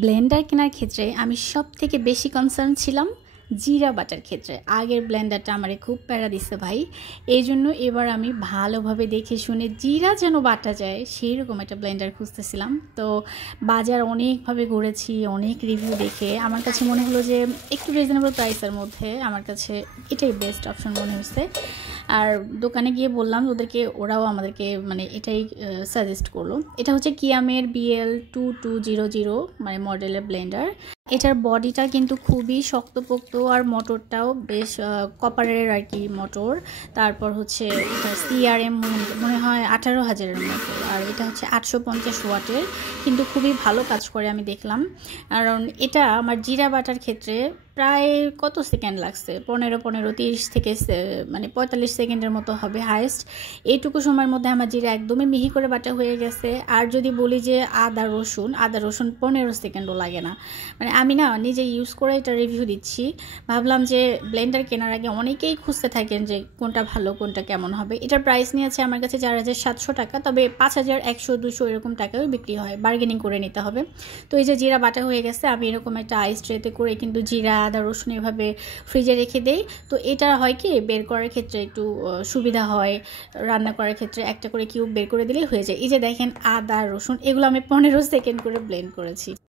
Blender কেনার ক্ষেত্রে আমি সবথেকে বেশি কনসার্ন ছিলাম জিরা বাটার ক্ষেত্রে। আগের ব্লেন্ডারটা আমারে খুব প্যারা দিছে ভাই। এইজন্য এবার আমি ভালোভাবে দেখে শুনে জিরা যেন বাটা যায় সেইরকম একটা ব্লেন্ডার খুঁজতেছিলাম। তো বাজার অনেকভাবে ঘুরেছি, অনেক রিভিউ দেখে আমার কাছে মনে হলো যে একটু রিজনেবল প্রাইসের মধ্যে আমার কাছে এটাই বেস্ট অপশন মনে হয়েছে। আর দোকানে গিয়ে বললাম ওদেরকে, ওরাও আমাদেরকে মানে এটাই সাজেস্ট করলো। এটা হচ্ছে কিয়ামের BL2200 মানে মডেলের ব্লেন্ডার। এটার বডিটা কিন্তু খুবই শক্তপোক্ত আর মোটরটাও বেশ কপারের আর কি মোটর। তারপর হচ্ছে এটা CRM মনে হয় 18,000-এর মতো, আর এটা হচ্ছে 850 ওয়াটের, কিন্তু খুবই ভালো কাজ করে আমি দেখলাম। কারণ এটা আমার জিরা বাটার ক্ষেত্রে প্রায় কত সেকেন্ড লাগছে, 15-30 থেকে মানে 45 সেকেন্ডের মতো হবে হাইস্ট। এইটুকু সময়ের মধ্যে আমার জিরা একদমই মিহি করে বাটা হয়ে গেছে। আর যদি বলি যে আদা রসুন 15 সেকেন্ডও লাগে না। মানে আমি না নিজে ইউজ করে এটা রিভিউ দিচ্ছি। ভাবলাম যে ব্লেন্ডার কেনার আগে অনেকেই খুঁজতে থাকেন যে কোনটা ভালো কোনটা কেমন হবে। এটার প্রাইস নিয়েছে আমার কাছে 4,700 টাকা, তবে 5,100-200 এরকম টাকাও বিক্রি হয়, বার্গেনিং করে নিতে হবে। তো এই যে জিরা বাটা হয়ে গেছে, আমি এরকম একটা আইস ট্রেতে করে কিন্তু জিরা আদা রসুন এভাবে ফ্রিজে রেখে দেই। তো এটা হয় কি বের করার ক্ষেত্রে একটু সুবিধা হয়, রান্না করার ক্ষেত্রে একটা করে কিউব বের করে দিলেই হয়ে যায়। এই যে দেখেন আদা রসুন এগুলো আমি 15 সেকেন্ড করে ব্লেন্ড করেছি।